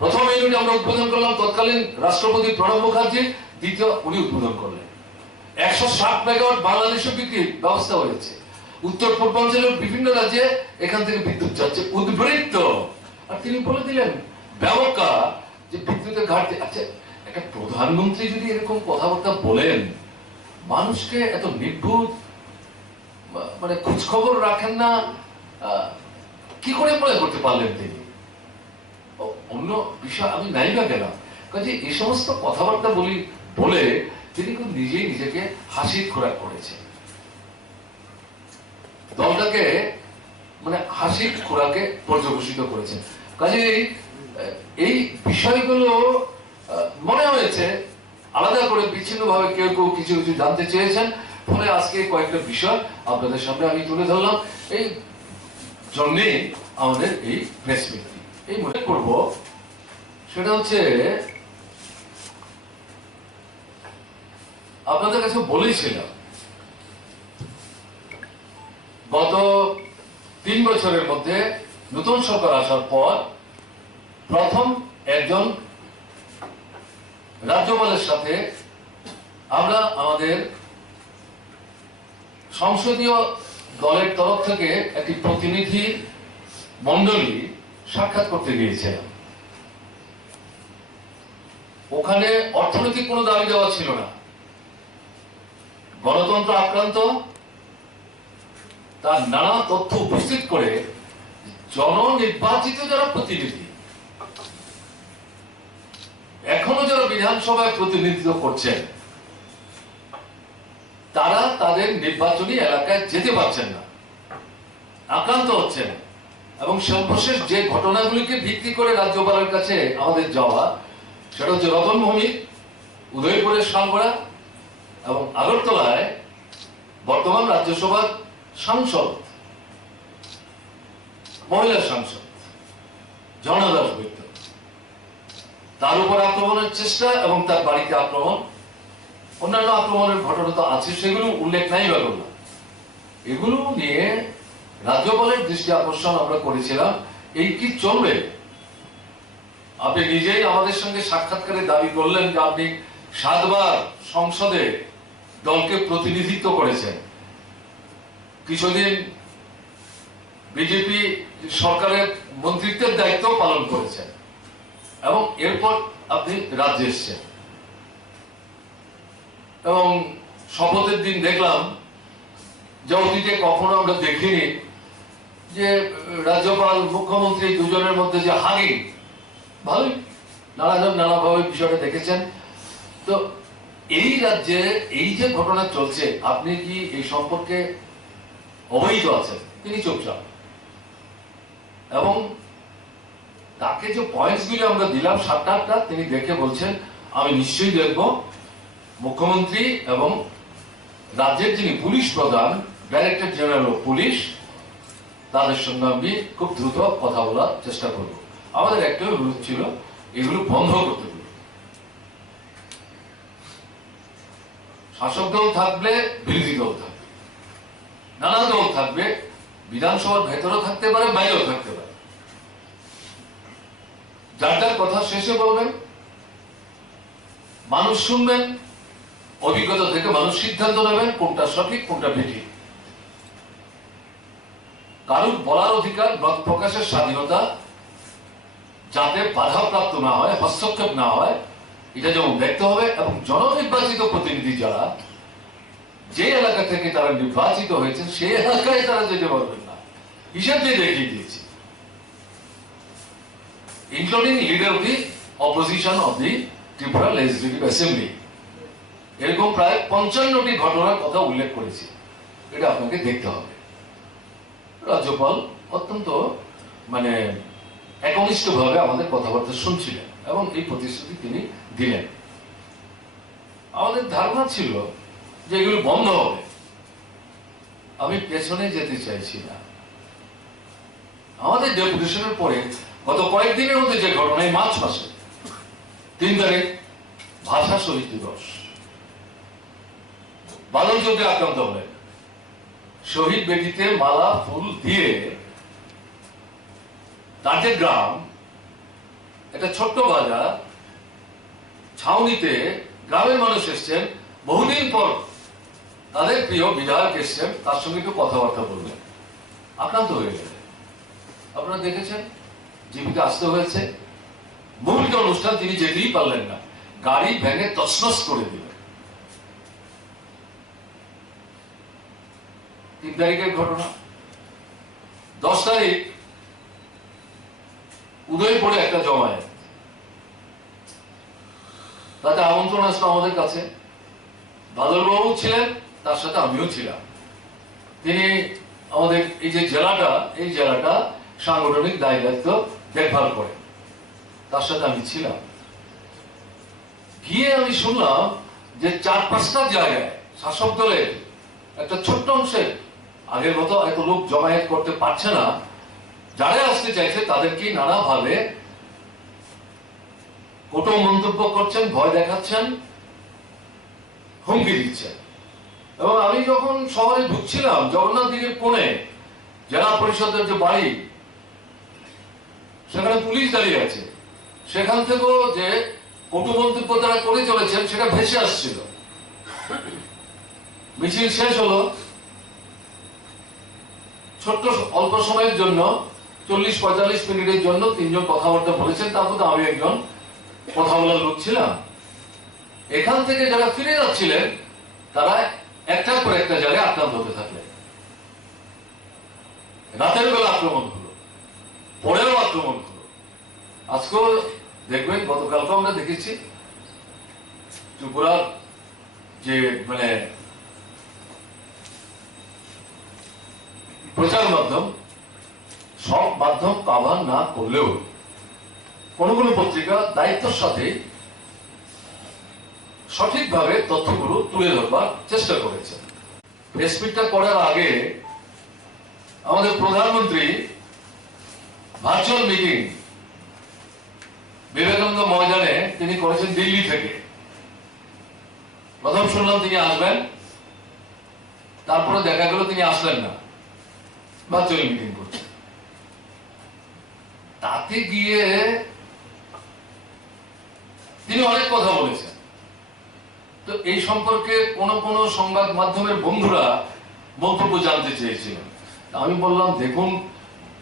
প্রথম ইউনিট আমরা উদ্বোধন করলাম তৎকালীন রাষ্ট্রপতি প্রণব মুখার্জি, দ্বিতীয় উনি উদ্বোধন করলেন। 160 মেগাওয়াট বাংলাদেশে বিক্রির ব্যবস্থা হয়েছে। উত্তর পূর্বাঞ্চলের বিভিন্ন রাজ্যে এখান থেকে বিদ্যুৎ যাচ্ছে উদ্বৃত্ত। আর তিনি বলে দিলেন ব্যবকা যে বিদ্যুতের ঘাটতি। আচ্ছা, একটা প্রধানমন্ত্রী যদি এরকম কথাবার্তা বলেন, মানুষকে এত নির্ভুত, মানে খোঁজ খবর রাখেন না, কি করে মনে করতে পারলেন তিনি? অন্য বিষয় আমি নাই বা গেলাম, কাজে এই সমস্ত কথাবার্তা বলে তিনি কিন্তু নিজেই নিজেকে হাসির খোরাক করেছেন, দলটাকে মানে হাসির খোরাকে পর্যবেসিত করেছেন। কাজে এই বিষয়গুলো মনে হয়েছে আলাদা করে বিচ্ছিন্নভাবে কেউ কেউ কিছু কিছু জানতে চেয়েছেন, ফলে আজকে কয়েকটা বিষয় আপনাদের সামনে আমি তুলে ধরলাম। এই জন্যে আমাদের এই প্রেস মিটটি এই মনে করব সেটা হচ্ছে আপনাদের কাছে বলেছিলাম গত 3 বছরের মধ্যে নতুন সরকার আসার পর প্রথম একজন রাজ্যপালের সাথে আমরা আমাদের সংসদীয় দলের তরফ থেকে একটি প্রতিনিধি মণ্ডলী সাক্ষাৎ করতে গিয়েছিলাম। ওখানে অর্থনৈতিক কোনো দাবি দেওয়া ছিল না, গণতন্ত্র আক্রান্ত তার নানা তথ্য উপস্থিত করে জননির্বাচিত যারা প্রতিনিধি, এখনো যারা বিধানসভায় প্রতিনিধিত্ব করছেন, তারা তাদের নির্বাচনী এলাকায় যেতে পারছেন না, আক্রান্ত হচ্ছেন। এবং সর্বশেষ যে ঘটনাগুলিকে ভিত্তি করে রাজ্যপালের কাছে আমাদের যাওয়া, সেটা হচ্ছে রতনভূমি, উদয়পুরের শালগড়া এবং আগরতলায় বর্তমান রাজ্যসভার সাংসদ, মহিলা সাংসদ ঝর্ণা দাস বৈদ্য, তার উপর আক্রমণের চেষ্টা এবং তার বাড়িতে আক্রমণ, অন্যান্য আক্রমণের ঘটনা তো আছে, সেগুলো উল্লেখ নাই বা করলাম। এগুলো নিয়ে রাজ্যপালের দৃষ্টি আকর্ষণ আমরা করেছিলাম। এই কি চলবে? আপনি নিজেই আমাদের সঙ্গে সাক্ষাৎকারে দাবি করলেন যে আপনি 7 বার সংসদে দলকে প্রতিনিধিত্ব করেছেন, কিছুদিন বিজেপি সরকারের মন্ত্রিত্বের দায়িত্ব পালন করেছেন এবং এরপর আপনি রাজ্যে এসছেন। এবং শপথের দিন দেখলাম যে অতীতে কখনো আমরা দেখিনি যে রাজ্যপাল মুখ্যমন্ত্রী দুজনের মধ্যে যে হাগিং, ভালোই নানাজন নানাভাবে বিষয়টা দেখেছেন। তো এই রাজ্যে এই যে ঘটনা চলছে, আপনি কি এই সম্পর্কে অবহিত আছেন? তিনি চুপচাপ। এবং তাকে যে পয়েন্টস গুলি আমরা দিলাম 7-8টা, তিনি দেখে বলছেন আমি নিশ্চয়ই দেখব। মুখ্যমন্ত্রী এবং রাজ্যের যিনি পুলিশ প্রধান, ডাইরেক্টর জেনারেল অফ পুলিশ, তাদের সঙ্গে আমি খুব দ্রুত কথা বলার চেষ্টা করব। আমাদের একটাই অনুরোধ ছিল, এগুলো বন্ধ করতে হবে। শাসক দল থাকবে, বিরোধী দল থাকবে, নানা দল থাকবে, বিধানসভার ভেতরেও থাকতে পারে, বাইরেও থাকতে পারে। যার যার কথা শেষে বলবেন, মানুষ শুনবেন, অভিজ্ঞতা থেকে মানুষ সিদ্ধান্ত নেবেন কোনটা সঠিক কোনটা বেঠিক। কারুর বলার অধিকার, মত প্রকাশের স্বাধীনতা যাতে বাধাপ্রাপ্ত না হয়, হস্তক্ষেপ না হয়, এটা যেমন দেখতে হবে। এবং জননির্বাচিত প্রতিনিধি যারা যে এলাকা থেকে তারা নির্বাচিত হয়েছেন, সেই এলাকায় তারা যেতে পারবেন না, হিসাব দিয়ে দেখিয়ে দিয়েছে, including leader of the opposition of the Tripura legislative assembly. এরকম প্রায় 55টি ঘটনার কথা উল্লেখ করেছে। এটা আপনাকে দেখতে হবে। রাজ্যপাল অত্যন্ত মানে একনিষ্ঠভাবে আমাদের কথাবার্তা শুনছিলেন এবং এই প্রতিশ্রুতি তিনি দিলেন। আমাদের ধারণা ছিল যে এগুলো বন্ধ হবে। আমি পেছনে যেতে চাইছি না। আমাদের ডেপুটেশনের পরে গত কয়েকদিনের মধ্যে যে ঘটনা, মার্চ মাসে 3 তারিখ ভাষা শহীদ দিবস, বাদল যুদ্ধে আক্রান্ত হলেন, শহীদ বেদিতে মালা ফুল দিয়ে তাঁতে গ্রাম, একটা ছোট্ট বাজার, ছাউনিতে গ্রামের মানুষ এসছেন, বহুদিন পর তাদের প্রিয় বিধায়ক এসছেন, তার সঙ্গে একটু কথাবার্তা বললেন, আক্রান্ত হয়ে গেলেন। আপনারা দেখেছেন, জীবিকা আসতে হয়েছে। মূল অনুষ্ঠান তিনি যেতেই পারলেন না, গাড়ি ভেঙে তছনছ করে দিলেন। 3 তারিখের ঘটনা। 10 তারিখ উদয়পুরে একটা জমায়েত, তাতে আমন্ত্রণ আসলো আমাদের কাছে। বাদলবাবু ছিলেন, তার সাথে আমিও ছিলাম। তিনি আমাদের এই যে জেলাটা, এই জেলাটা সাংগঠনিক দায় দায়িত্ব দেখভাল করেন, তার সাথে আমি ছিলাম। গিয়ে আমি শুনলাম যে 4-5টা জায়গায় শাসক দলের একটা ছোট্ট অংশের আগের মতো এত লোক জমায়েত করতে পারছে না, যারা আসতে চাইছে তাদেরকে নানাভাবে কটু মন্তব্য করছেন, ভয় দেখাচ্ছেন, হুমকি দিচ্ছেন। এবং আমি যখন শহরে ঢুকছিলাম, জগন্নাথ দিঘির কোণে জেলা পরিষদের যে বাড়ি, সেখানে পুলিশ দাঁড়িয়ে আছে, সেখান থেকেও যে কটু মন্তব্য তারা করে চলেছেন সেটা ভেসে আসছিল। মিছিল শেষ হলো, ছোট্ট অল্প সময়ের জন্য 40-45 মিনিটের জন্য 3 জন কথাবার্তা বলেছেন, তার মধ্যে আমি একজন কথা বলার লোক ছিলাম। এখান থেকে যারা ফিরে যাচ্ছিলেন তারা একটার পর একটা জায়গায় আক্রান্ত হতে থাকলেন। রাতের বেলা আক্রমণ হলো, পরেও আক্রমণ হলো। আজকেও দেখবেন, গতকালকে আমরা দেখেছি ত্রিপুরার যে মানে প্রচার মাধ্যম, সব মাধ্যম কাভার না করলেও কোন কোন পত্রিকা দায়িত্বের সাথে সঠিকভাবে তথ্যগুলো তুলে ধরবার চেষ্টা করেছে। প্রেসমিটটা করার আগে আমাদের প্রধানমন্ত্রী ভার্চুয়াল মিটিং বিবেকানন্দ ময়দানে তিনি করেছেন দিল্লি থেকে। প্রথম শুনলাম তিনি আসবেন, তারপরে দেখা গেল তিনি আসলেন না, ভার্চুয়াল মিটিং করছেন। তাতে গিয়ে তিনি অনেক কথা বলেছেন। তো এই সম্পর্কে কোন কোন সংবাদ মাধ্যমের বন্ধুরা বক্তব্য জানতে চেয়েছিলেন। আমি বললাম, দেখুন,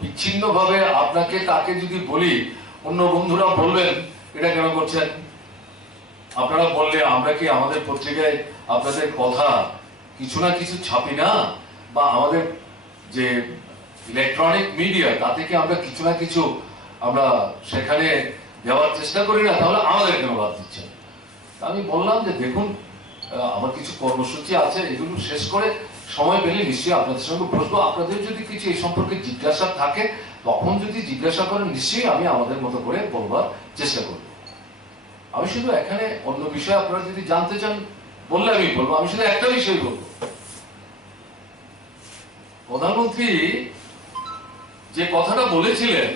বিচ্ছিন্ন ভাবে আপনাকে তাকে যদি বলি, অন্য বন্ধুরা বলবেন এটা কেন করছেন। আপনারা বললে আমরা কি আমাদের পত্রিকায় আপনাদের কথা কিছু না কিছু ছাপি না, বা আমাদের যে ইলেকট্রনিক মিডিয়া তাতে কি আমরা কিছু না কিছু আমরা সেখানে দেওয়ার চেষ্টা করি না, তাহলে আমাদের কেন বাদ দিচ্ছেন। আমি বললাম যে দেখুন, আমার কিছু কর্মসূচি আছে, এগুলো শেষ করে সময় পেলে নিশ্চয়ই আপনাদের সঙ্গে বসবো। আপনাদের যদি কিছু এই সম্পর্কে জিজ্ঞাসা থাকে, তখন যদি জিজ্ঞাসা করেন নিশ্চয়ই আমি আমাদের মতো করে বলবার চেষ্টা করব। আমি শুধু এখানে অন্য বিষয় আপনারা যদি জানতে চান বললে আমি বলবো, আমি শুধু একটা বিষয় বলবো। প্রধানমন্ত্রী যে কথাটা বলেছিলেন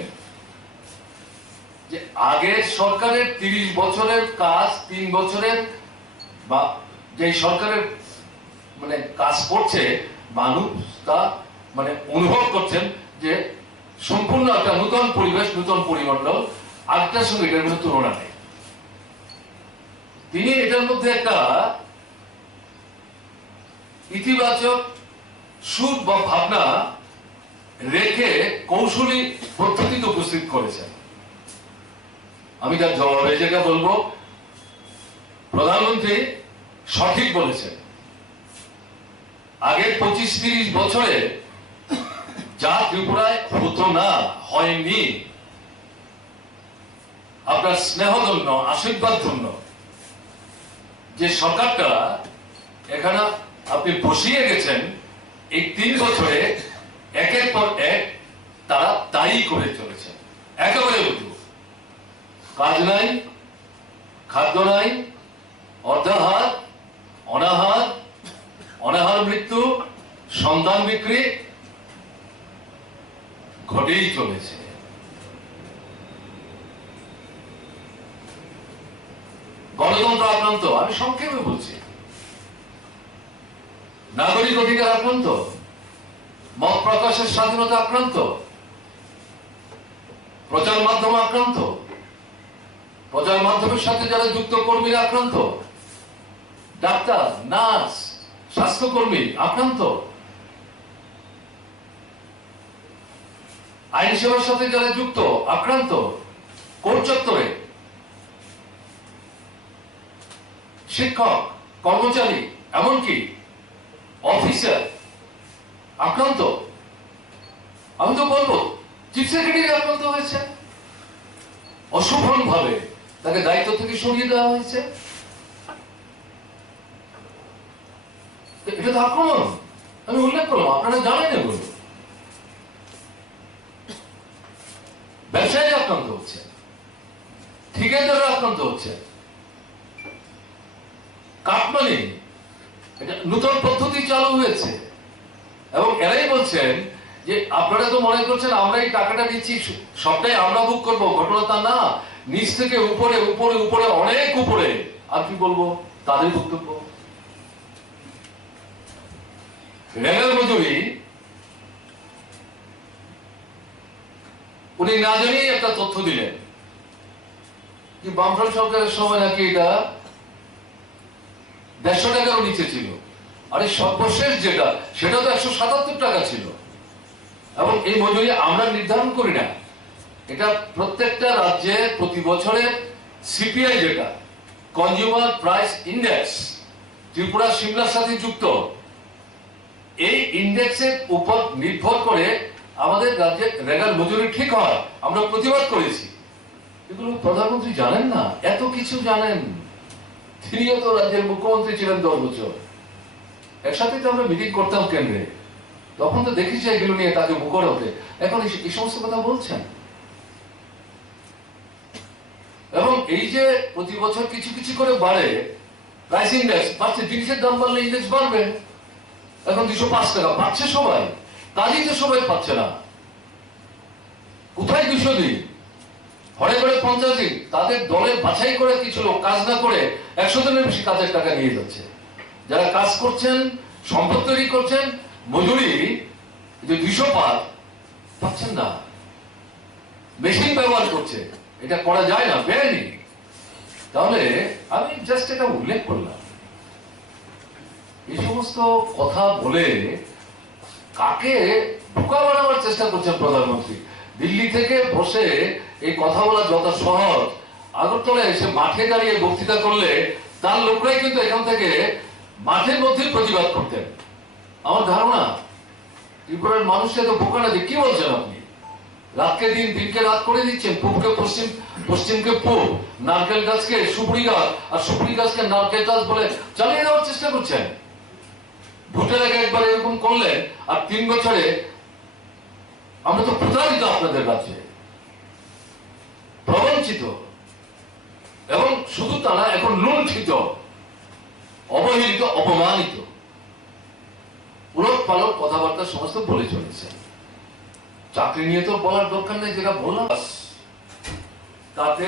যে আগের সরকারের 30 বছরের কাজ 3 বছরের, বা যে সরকারের মানে কাজ করছে, মানুষ তা মানে অনুভব করছেন যে সম্পূর্ণ একটা নতুন পরিবেশ, নতুন পরিমণ্ডল, আগেরটার সঙ্গে এটার মধ্যে তুলনা নেই। তিনি এটার মধ্যে একটা ইতিবাচক সুর বা ভাবনা রেখে কৌশলী পদ্ধতিতে উপস্থিত করেছেন। আমি তার জবাবে যেটা বলবো, প্রধানমন্ত্রী সঠিক বলেছেন। আগের 25-30 বছরে যা ত্রিপুরায় হতো না, হয়নি, আপনার স্নেহ ধন্য, আশীর্বাদ ধন্য যে সরকারটা এখানে আপনি বসিয়ে গেছেন, এই 3 বছরে একের পর এক তারা তাই করে চলেছে। একেবারে উল্টো, কাজ নাই, খাদ্য নাই, অর্ধাহার, অনাহার, অনাহার মৃত্যু, সন্তান বিক্রি ঘটেই চলেছে। গণতন্ত্র আক্রান্ত, আমি সংক্ষেপে বলছি। নাগরিক অধিকার আক্রান্ত, মত প্রকাশের স্বাধীনতা আক্রান্ত, প্রচার মাধ্যম আক্রান্ত, প্রচার মাধ্যমের সাথে যারা যুক্ত কর্মীরা আক্রান্ত, ডাক্তার, নার্স, স্বাস্থ্যকর্মী আক্রান্ত, আইন সেবার সাথে যারা যুক্ত আক্রান্ত, কোর্ট চত্বরে শিক্ষক, কর্মচারী, এমনকি অফিসার আক্রান্ত। আমি তো বলবো চিফ সেক্রেটারি আক্রান্ত হয়েছে, অশোভন ভাবে তাকে দায়িত্ব থেকে সরিয়ে দেওয়া হয়েছে। এটা তো আক্রমণ, আমি উল্লেখ করলাম, আপনারা জানেন এগুলো। ব্যবসায়ীরা আক্রান্ত হচ্ছে, ঠিকাদাররা আক্রান্ত হচ্ছে, কাটমানি এটা নতুন পদ্ধতি চালু হয়েছে, এবং এরাই বলছেন যে আপনারা তো মনে করছেন আমরা এই টাকাটা দিচ্ছি সবটাই আমরা ভোগ করবো, ঘটনা তা না। নিচ থেকে উপরে উপরে উপরে অনেক উপরে, আর কি বলবো, তাদের বক্তব্য। রেগার মজুরি উনি না জানিয়ে একটা তথ্য দিলেন কি বামফ্রন্ট সরকারের সময় নাকি এটা 150 টাকারও নিচে ছিল, আর এই সর্বশেষ যেটা সেটা তো 177 টাকা ছিল। এবং এই মজুরি আমরা নির্ধারণ করি না, এটা প্রত্যেকটা রাজ্যে প্রতি বছরের সিপিআই যেটা কনজিউমার প্রাইস ইন্ডেক্স, ত্রিপুরা সিমলার সাথে যুক্ত, এই ইন্ডেক্সের উপর নির্ভর করে আমাদের রাজ্যে রেগার মজুরি ঠিক হয়। আমরা প্রতিবাদ করেছি, এগুলো প্রধানমন্ত্রী জানেন না, এত কিছু জানেন। তিনিও তো রাজ্যের মুখ্যমন্ত্রী ছিলেন 10 বছর, একসাথে তো আমরা মিটিং করতাম কেন্দ্রে, তখন তো দেখেছি এগুলো নিয়ে তাকে মুখর হতে। এখন এই সমস্ত কথা বলছেন, এবং এই যে প্রতি বছর কিছু কিছু করে বাড়ে প্রাইস ইন্ডেক্স, বাড়ছে, জিনিসের দাম বাড়লে ইন্ডেক্স বাড়বে। এখন 205 টাকা পাচ্ছে সবাই, কাজই তো সবাই পাচ্ছে না। কোথায় 200 দিন, ঘরে ঘরে 50 দিন, তাদের দলে বাছাই করে কিছু লোক কাজ না করে 100 দিনের বেশি কাজের টাকা নিয়ে যাচ্ছে। যারা কাজ করছেন, সম্পদ তৈরি করছেন, মজুরি যে 200 পাচ্ছেন না, মেশিন ব্যবহার করছে, এটা করা যায় না, বেআইনি। তাহলে আমি জাস্ট এটা উল্লেখ করলাম। এই সমস্ত কথা বলে কাকে বোকা বানাবার চেষ্টা করছেন প্রধানমন্ত্রী? দিল্লি থেকে বসে এই কথা বলা যত সহজ, আগরতলায় এসে মাঠে দাঁড়িয়ে বক্তৃতা করলে তার লোকরাই কিন্তু এখান থেকে মাঠের মধ্যে প্রতিবাদ করতেন। আমার ধারণা ত্রিপুরার মানুষকে তো বোকা না, যে কি বলছেন আপনি? রাতকে দিন, দিনকে রাত করে দিচ্ছেন, পূবকে পশ্চিম, পশ্চিমকে পূব, নারকেল গাছকে সুপুরি গাছ, আর সুপুরি গাছকে নারকেল গাছ বলে চালিয়ে দেওয়ার চেষ্টা করছেন। ভোটের আগে একবার এরকম করলেন, আর 3 বছরে আমরা তো প্রতারিত আপনাদের কাছে, প্রবঞ্চিত, এবং শুধু তা না, এখন লুণ্ঠিত, অবহেলিত, অপমানিত, উলট পালট কথাবার্তা সমস্ত বলে চলেছে। চাকরি নিয়ে তো বলার দরকার নেই, যেটা বললাম, তাতে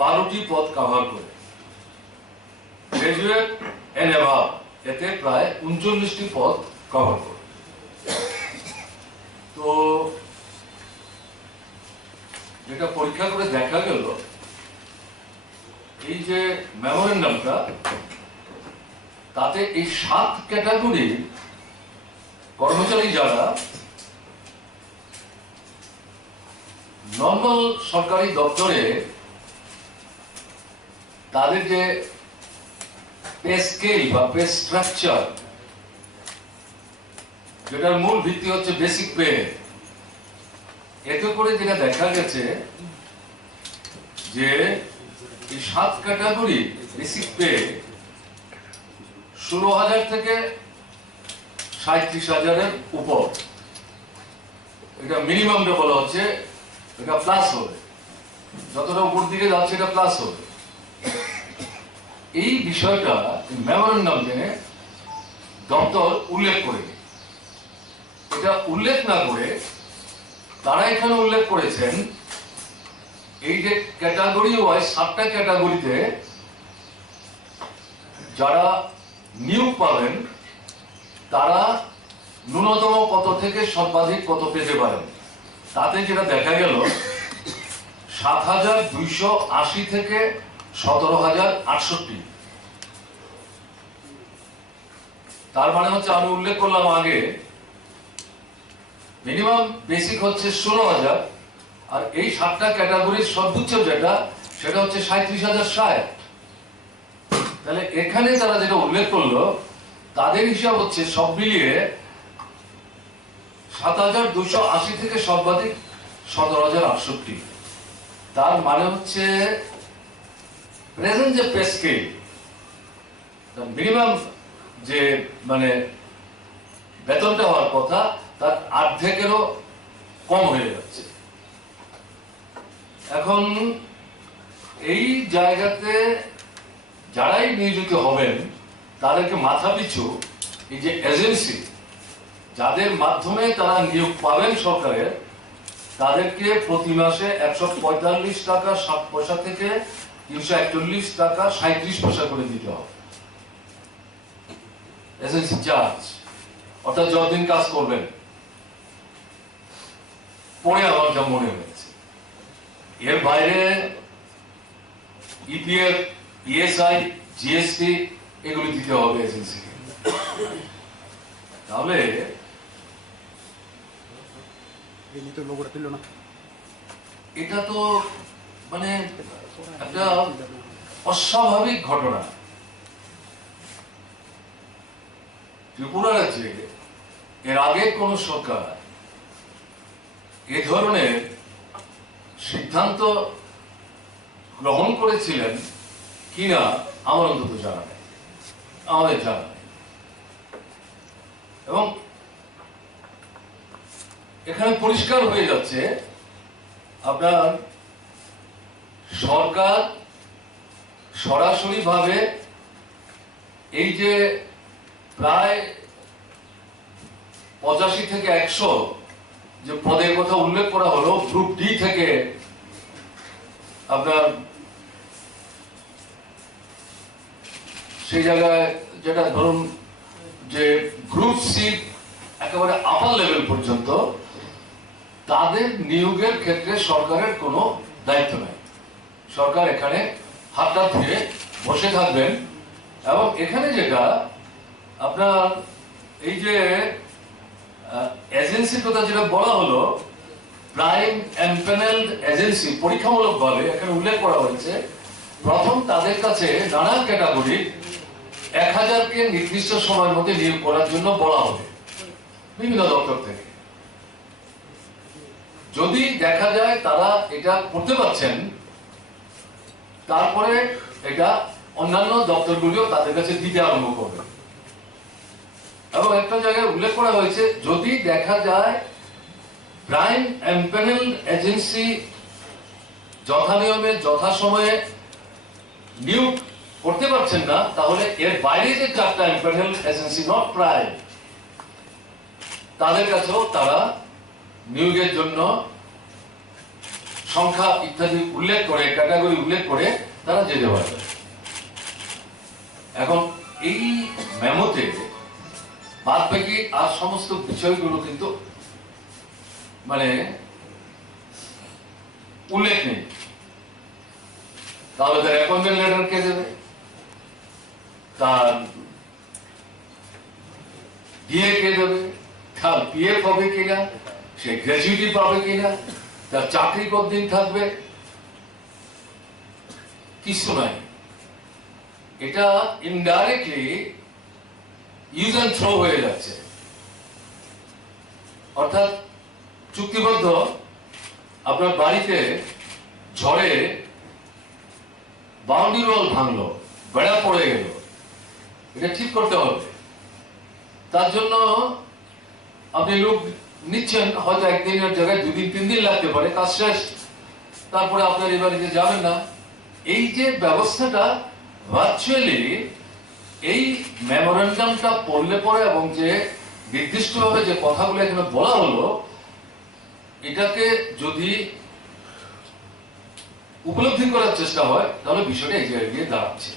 12টি পদ কভার করে, গ্রাজুয়েট এন্ড অ্যাবাভ এতে প্রায় 39টি পদ কভার করে। তো যেটা পরীক্ষা করে দেখা গেল, এই যে মেমোরেন্ডামটা, তাতে এই 7 ক্যাটাগরির কর্মচারী যারা নর্মাল সরকারি দপ্তরে, তাদের যে পে স্কেল বা পে স্ট্রাকচার, যেটার মূল ভিত্তি হচ্ছে বেসিক পে, এতে করে যেটা দেখা গেছে যে এই 7 ক্যাটাগরি বেসিক পে 16,000 থেকে 37,000-এর উপর, এটা মিনিমামটা বলা হচ্ছে, এটা প্লাস হবে, যতটা উপর দিকে যাচ্ছে এটা প্লাস হবে। এই বিষয়টা মেমোরেন্ডামে দপ্তর উল্লেখ করে, এটা উল্লেখ না করে তারা এখানে উল্লেখ করেছেন এই যে ক্যাটাগরি ওয়াইজ 7টা ক্যাটাগরিতে যারা নিয়োগ পাবেন তারা ন্যূনতম কত থেকে সর্বাধিক কত পেতে পারেন। তাতে যেটা দেখা গেল 7,280 থেকে 17,068। তার মানে হচ্ছে, আমি উল্লেখ করলাম আগে, মিনিমাম বেসিক হচ্ছে 16,000, আর এই 7টা ক্যাটাগরির সর্বোচ্চ যেটা সেটা হচ্ছে 37,060। তাহলে এখানে তারা যেটা উল্লেখ করলো, তাদের হিসাব হচ্ছে সব মিলিয়ে 7,280 থেকে সর্বাধিক 17,068। তার মানে হচ্ছে প্রেজেন্ট যে পে স্কেল, মিনিমাম যে মানে বেতনটা হওয়ার কথা তার অর্ধেকেরও কম হয়ে যাচ্ছে। এখন এই জায়গাতে যারাই নিয়োজিত হবেন তাদেরকে মাথা পিছু এই যে এজেন্সি যাদের মাধ্যমে তারা নিয়োগ পাবেন সরকারের, তাদেরকে প্রতি মাসে 145 টাকা 60 পয়সা থেকে 341 টাকা 37 পয়সা করে দিতে হবে এজেন্সি চার্জ। অর্থাৎ যতদিন কাজ করবেন। পরে আমার যা মনে হয়েছে এর বাইরে ইপিএফ, ইএসআই, জিএসটি এগুলো দিতে হবে এজেন্সিকে। তাহলে এটা তো মানে একটা অস্বাভাবিক ঘটনা। ত্রিপুরা রাজ্যে এর আগে কোন সরকার এ ধরনের সিদ্ধান্ত গ্রহণ করেছিলেন কিনা আমার অন্তত জানা নেই, আমাদের জানা নেই। এবং এখানে পরিষ্কার হয়ে যাচ্ছে আপনার সরকার সরাসরি ভাবে এই যে প্রায় 85 থেকে 100 যে পদের কথা উল্লেখ করা হলো গ্রুপ ডি থেকে আপনার সেই জায়গায় যেটা ধরুন যে গ্রুপ সি একেবারে আপার লেভেল পর্যন্ত তাদের নিয়োগের ক্ষেত্রে সরকারের কোনো দায়িত্ব নেই। সরকার এখানে হাতটা ধুয়ে বসে থাকবেন। এবং এখানে যেটা আপনার এই যে এজেন্সির কথা যেটা বলা হলো, প্রাইম এমপ্যানেলড এজেন্সি পরীক্ষামূলক ভাবে এখানে উল্লেখ করা হয়েছে প্রথম তাদের কাছে নানান ক্যাটাগরি 1000-কে নির্দিষ্ট সময়ের মধ্যে নিয়োগ করার জন্য বলা হবে বিভিন্ন দপ্তর থেকে। যদি দেখা যায় তারা এটা করতে পারছেন, তারপরে এটা অন্যান্য দপ্তরগুলিও তাদের কাছে দিতে আরম্ভ করবে। এবং একটা জায়গায় উল্লেখ করা হয়েছে যদি দেখা যায় প্রাইম এমপ্যানেল এজেন্সি যথানিয়মে যথাসময়ে নিয়োগ করতে পারছেন না, তাহলে এর বাইরে যে 4টা এমপ্যানেল এজেন্সি নট প্রাইম তাদের কাছেও তারা নিয়োগের জন্য সংখ্যা ইত্যাদি উল্লেখ করে, ক্যাটাগরি উল্লেখ করে তারা যেতে পারবে। এখন এই মেমোতে বাদ বাকি আর সমস্ত বিষয়গুলো কিন্তু মানে উল্লেখ নেই। তাহলে তার অ্যাপয়েন্টমেন্ট লেটার কে দেবে, তার ডিএ কে দেবে, তার পিএফ হবে কিনা, সে গ্র্যাচুইটি পাবে কিনা, তার চাকরি কতদিন থাকবে, কিছু নাই। এটা ইনডাইরেক্টলি ইউজ অ্যান্ড থ্রো হয়ে যাচ্ছে। অর্থাৎ চুক্তিবদ্ধ আপনার বাড়িতে ঝড়ে বাউন্ডারি ওয়াল ভাঙলো, বেড়া পড়ে গেল, এটা ঠিক করতে হবে। তার জন্য আপনি লোক নিচ্ছেন, হয়তো একদিনের জায়গায় 2 দিন 3 দিন লাগতে পারে, কাজ শেষ, তারপরে আপনার এই বাড়িতে যাবেন না। এই যে ব্যবস্থাটা ভার্চুয়ালি এই মেমোরেন্ডামটা পড়লে পরে এবং যে নির্দিষ্টভাবে যে কথাগুলো এখানে বলা হলো, এটাকে যদি উপলব্ধি করার চেষ্টা হয় তাহলে বিষয়টা এই জায়গায় গিয়ে দাঁড়াচ্ছে।